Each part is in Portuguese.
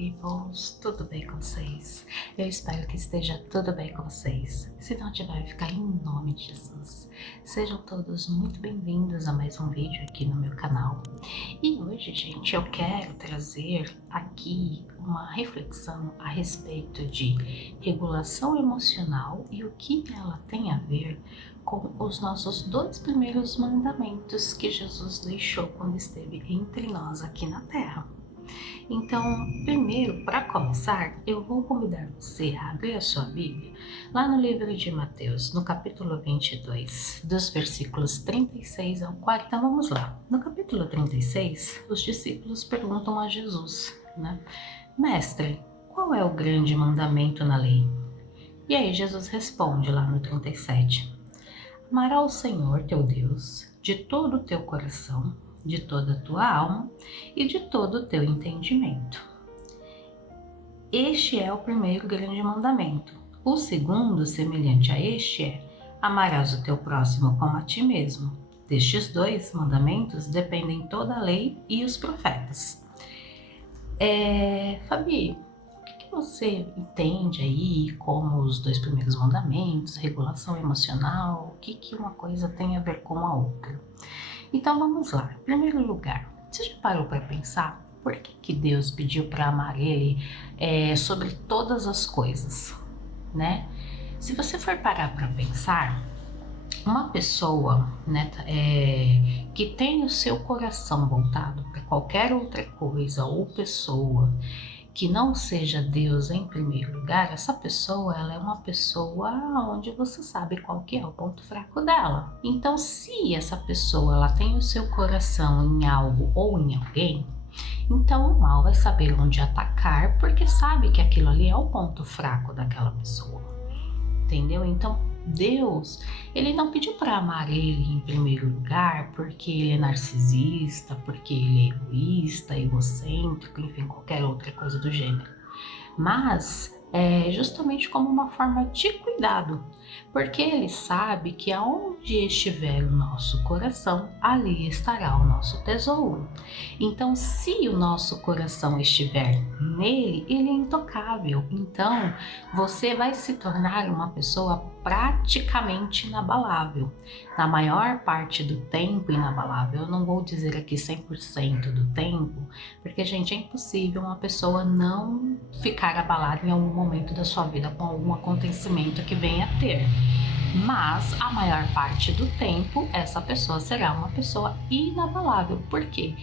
peoples, tudo bem com vocês? Eu espero que esteja tudo bem com vocês. Se não tiver, vai ficar em nome de Jesus. Sejam todos muito bem-vindos a mais um vídeo aqui no meu canal. E hoje, gente, eu quero trazer aqui uma reflexão a respeito de regulação emocional e o que ela tem a ver com os nossos dois primeiros mandamentos que Jesus deixou quando esteve entre nós aqui na Terra. Então, primeiro, para começar, eu vou convidar você a abrir a sua Bíblia lá no livro de Mateus, no capítulo 22, dos versículos 36 ao 40. Então, vamos lá. No capítulo 36, os discípulos perguntam a Jesus, Mestre, qual é o grande mandamento na lei? E aí Jesus responde lá no 37. Amarás o Senhor teu Deus de todo o teu coração, de toda a tua alma e de todo o teu entendimento. Este é o primeiro grande mandamento. O segundo, semelhante a este, é: amarás o teu próximo como a ti mesmo. Destes dois mandamentos dependem toda a lei e os profetas. Fabi, o que você entende aí como os dois primeiros mandamentos, regulação emocional, o que uma coisa tem a ver com a outra? Então vamos lá. Em primeiro lugar, você já parou para pensar por que Deus pediu para amar Ele sobre todas as coisas, né? Se você for parar para pensar, uma pessoa que tem o seu coração voltado para qualquer outra coisa ou pessoa que não seja Deus em primeiro lugar, essa pessoa ela é uma pessoa onde você sabe qual que é o ponto fraco dela. Então, se essa pessoa ela tem o seu coração em algo ou em alguém, então o mal vai saber onde atacar, porque sabe que aquilo ali é o ponto fraco daquela pessoa. Entendeu? Então, Deus, ele não pediu para amar ele em primeiro lugar porque ele é narcisista, porque ele é egoísta, egocêntrico, enfim, qualquer outra coisa do gênero. Mas é justamente como uma forma de cuidado, porque ele sabe que aonde estiver o nosso coração, ali estará o nosso tesouro. Então, se o nosso coração estiver nele, ele é intocável. Então, você vai se tornar uma pessoa praticamente inabalável. Na maior parte do tempo inabalável. Eu não vou dizer aqui 100% do tempo, porque, gente, é impossível uma pessoa não ficar abalada em algum momento da sua vida com algum acontecimento que venha a ter. Mas a maior parte do tempo, essa pessoa será uma pessoa inabalável. Por quê?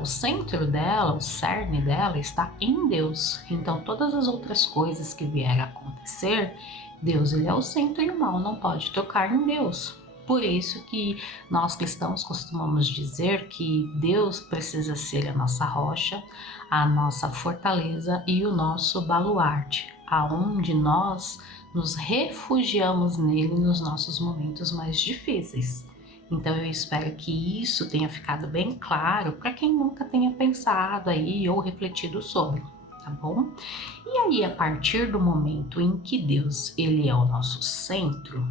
O centro dela, o cerne dela está em Deus. Então todas as outras coisas que vierem a acontecer, Deus ele é o centro e o mal não pode tocar em Deus. Por isso que nós cristãos costumamos dizer que Deus precisa ser a nossa rocha, a nossa fortaleza e o nosso baluarte, aonde nós nos refugiamos nele nos nossos momentos mais difíceis. Então eu espero que isso tenha ficado bem claro para quem nunca tenha pensado aí ou refletido sobre, tá bom? E aí, a partir do momento em que Deus ele é o nosso centro,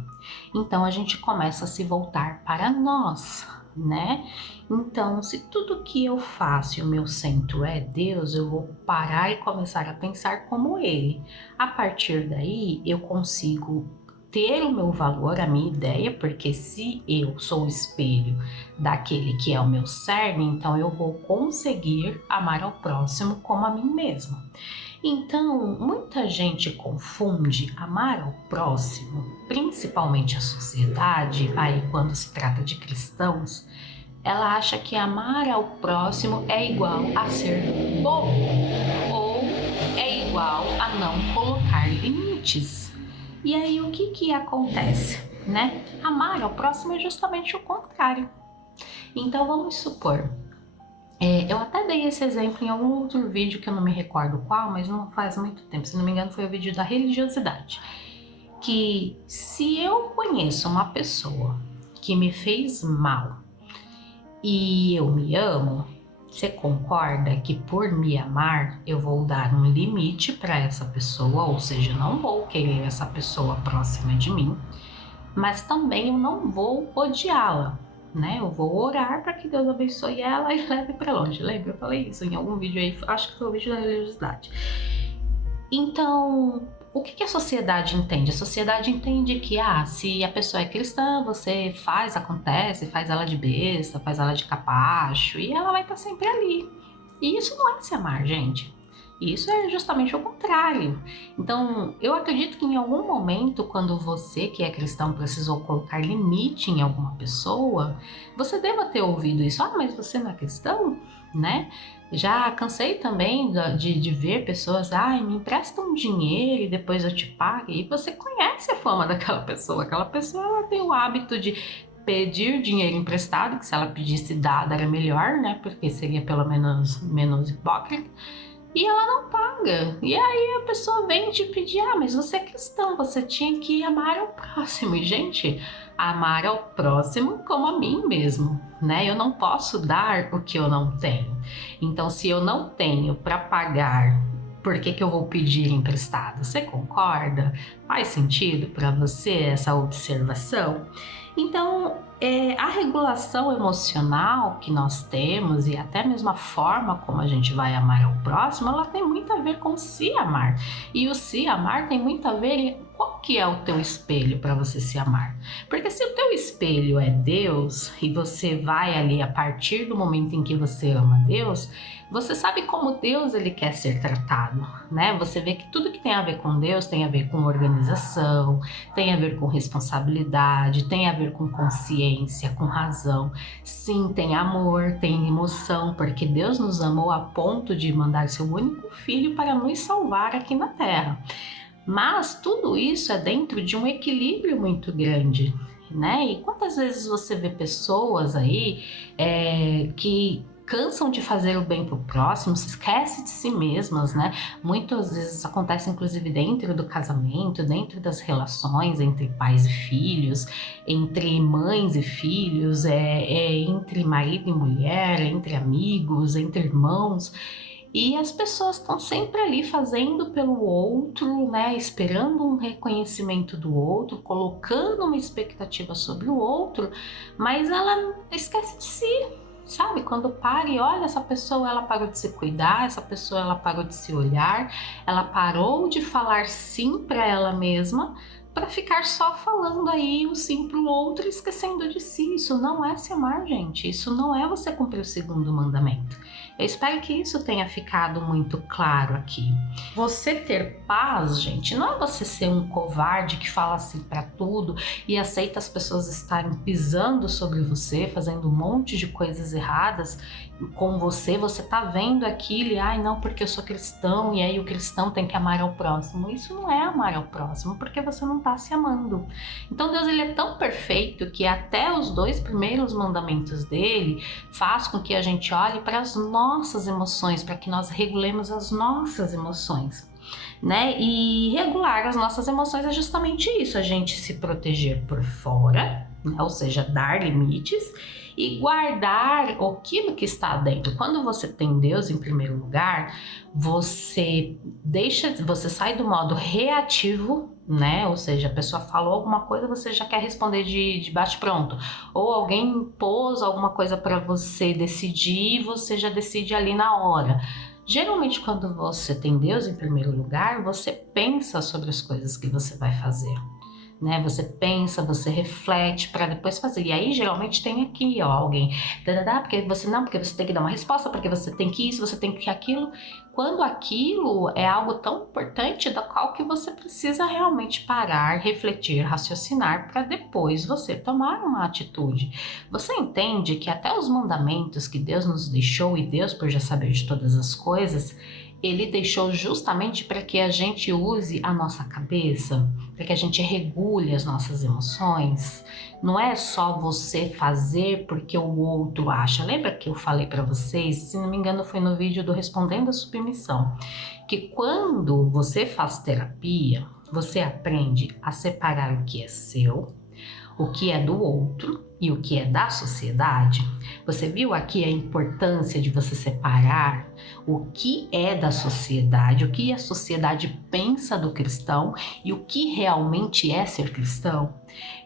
então a gente começa a se voltar para nós, né? Então, se tudo que eu faço e o meu centro é Deus, eu vou parar e começar a pensar como Ele. A partir daí, eu consigo ter o meu valor, a minha ideia, porque se eu sou o espelho daquele que é o meu cerne, então eu vou conseguir amar ao próximo como a mim mesmo. Então, muita gente confunde amar ao próximo, principalmente a sociedade, aí quando se trata de cristãos, ela acha que amar ao próximo é igual a ser bobo ou é igual a não colocar limites. E aí o que acontece, né? Amar ao próximo é justamente o contrário. Então vamos supor, eu até dei esse exemplo em algum outro vídeo que eu não me recordo qual, mas não faz muito tempo, se não me engano foi o vídeo da religiosidade. Que se eu conheço uma pessoa que me fez mal e eu me amo, você concorda que por me amar eu vou dar um limite para essa pessoa, ou seja, não vou querer essa pessoa próxima de mim, mas também eu não vou odiá-la, né? Eu vou orar para que Deus abençoe ela e leve para longe. Lembra? Eu falei isso em algum vídeo aí, acho que foi o vídeo da religiosidade. Então, o que a sociedade entende? A sociedade entende que, se a pessoa é cristã, você acontece, faz ela de besta, faz ela de capacho, e ela vai estar sempre ali. E isso não é se amar, gente. Isso é justamente o contrário. Então, eu acredito que em algum momento, quando você que é cristão precisou colocar limite em alguma pessoa, você deva ter ouvido isso. Mas você não é cristão? Né? Já cansei também de ver pessoas, me empresta um dinheiro e depois eu te pago. E você conhece a fama daquela pessoa. Aquela pessoa ela tem o hábito de pedir dinheiro emprestado, que se ela pedisse dado era melhor, né? Porque seria pelo menos menos hipócrita. E ela não paga. E aí a pessoa vem te pedir, mas você é cristão, você tinha que amar ao próximo. E, gente, amar ao próximo como a mim mesmo, né? Eu não posso dar o que eu não tenho. Então, se eu não tenho para pagar, por que eu vou pedir emprestado? Você concorda? Faz sentido para você essa observação? Então, a regulação emocional que nós temos e até mesmo a forma como a gente vai amar ao próximo, ela tem muito a ver com se amar. E o se amar tem muito a ver qual que é o teu espelho para você se amar. Porque se o teu espelho é Deus e você vai ali a partir do momento em que você ama Deus, você sabe como Deus ele quer ser tratado, né? Você vê que tudo que tem a ver com Deus tem a ver com organização, tem a ver com responsabilidade, tem a ver com consciência, com razão. Sim, tem amor, tem emoção, porque Deus nos amou a ponto de mandar seu único filho para nos salvar aqui na Terra. Mas tudo isso é dentro de um equilíbrio muito grande, né? E quantas vezes você vê pessoas aí que cansam de fazer o bem pro próximo, se esquece de si mesmas, né? Muitas vezes acontece inclusive dentro do casamento, dentro das relações entre pais e filhos, entre mães e filhos, entre marido e mulher, entre amigos, entre irmãos. E as pessoas estão sempre ali fazendo pelo outro, né? Esperando um reconhecimento do outro, colocando uma expectativa sobre o outro, mas ela esquece de si. Sabe, quando para e olha, essa pessoa ela parou de se cuidar, essa pessoa ela parou de se olhar, ela parou de falar sim para ela mesma, para ficar só falando aí o sim para o outro, esquecendo de si. Isso não é se amar, gente. Isso não é você cumprir o segundo mandamento. Eu espero que isso tenha ficado muito claro aqui. Você ter paz, gente, não é você ser um covarde que fala assim para tudo e aceita as pessoas estarem pisando sobre você, fazendo um monte de coisas erradas com você. Você tá vendo aquilo e, não, porque eu sou cristão e aí o cristão tem que amar ao próximo. Isso não é amar ao próximo, porque você não tá se amando. Então Deus ele é tão perfeito que até os 2 primeiros mandamentos dele faz com que a gente olhe para as nossas emoções, para que nós regulemos as nossas emoções, né? E regular as nossas emoções é justamente isso, a gente se proteger por fora, né? Ou seja, dar limites e guardar aquilo que está dentro. Quando você tem Deus em primeiro lugar, você sai do modo reativo, né? Ou seja, a pessoa falou alguma coisa, você já quer responder de bate-pronto. Ou alguém pôs alguma coisa para você decidir, você já decide ali na hora. Geralmente, quando você tem Deus em primeiro lugar, você pensa sobre as coisas que você vai fazer, né? Você pensa, você reflete para depois fazer. E aí, geralmente, tem aqui, alguém, porque você tem que dar uma resposta, porque você tem que isso, você tem que aquilo. Quando aquilo é algo tão importante da qual que você precisa realmente parar, refletir, raciocinar para depois você tomar uma atitude. Você entende que até os mandamentos que Deus nos deixou, e Deus, por já saber de todas as coisas, ele deixou justamente para que a gente use a nossa cabeça, para que a gente regule as nossas emoções. Não é só você fazer porque o outro acha. Lembra que eu falei para vocês, se não me engano foi no vídeo do Respondendo a Submissão, que quando você faz terapia, você aprende a separar o que é seu, o que é do outro e o que é da sociedade. Você viu aqui a importância de você separar o que é da sociedade, o que a sociedade pensa do cristão e o que realmente é ser cristão.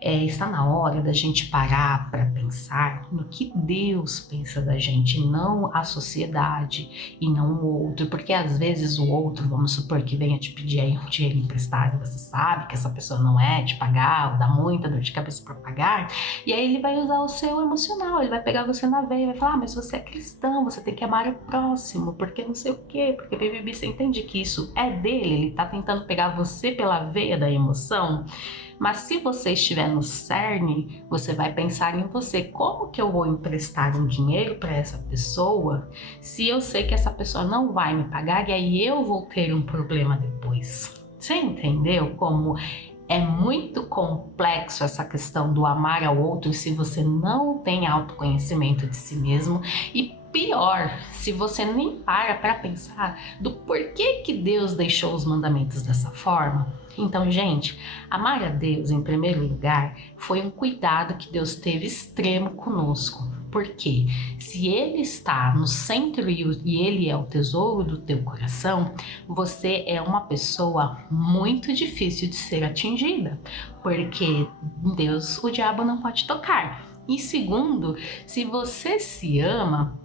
Está na hora da gente parar para pensar no que Deus pensa da gente, não a sociedade e não o outro, porque às vezes o outro, vamos supor que venha te pedir aí um dinheiro emprestado, você sabe que essa pessoa não é de pagar, ou dá muita dor de cabeça para pagar, e aí ele vai usar o seu emocional, ele vai pegar você na veia e vai falar, mas você é cristão, você tem que amar o próximo, porque não sei o quê, porque BBB, você entende que isso é dele, ele tá tentando pegar você pela veia da emoção. Mas se você estiver no cerne, você vai pensar em você. Como que eu vou emprestar um dinheiro para essa pessoa se eu sei que essa pessoa não vai me pagar e aí eu vou ter um problema depois? Você entendeu como é muito complexo essa questão do amar ao outro se você não tem autoconhecimento de si mesmo? E pior, se você nem para pensar do porquê que Deus deixou os mandamentos dessa forma. Então, gente, amar a Deus em primeiro lugar foi um cuidado que Deus teve extremo conosco. Porque se Ele está no centro e Ele é o tesouro do teu coração, você é uma pessoa muito difícil de ser atingida. Porque Deus, o diabo não pode tocar. E segundo, se você se ama,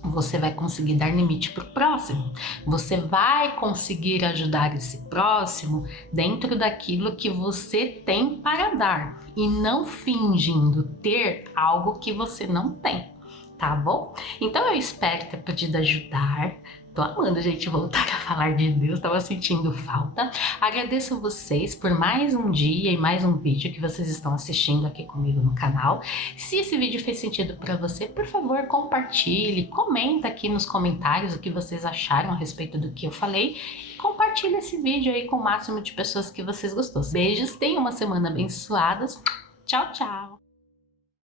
você vai conseguir dar limite para o próximo. Você vai conseguir ajudar esse próximo dentro daquilo que você tem para dar e não fingindo ter algo que você não tem, tá bom? Então eu espero ter podido ajudar. Tô amando, gente, voltar a falar de Deus, tava sentindo falta. Agradeço a vocês por mais um dia e mais um vídeo que vocês estão assistindo aqui comigo no canal. Se esse vídeo fez sentido para você, por favor, compartilhe, comenta aqui nos comentários o que vocês acharam a respeito do que eu falei. Compartilhe esse vídeo aí com o máximo de pessoas que vocês gostou. Beijos, tenham uma semana abençoada. Tchau, tchau!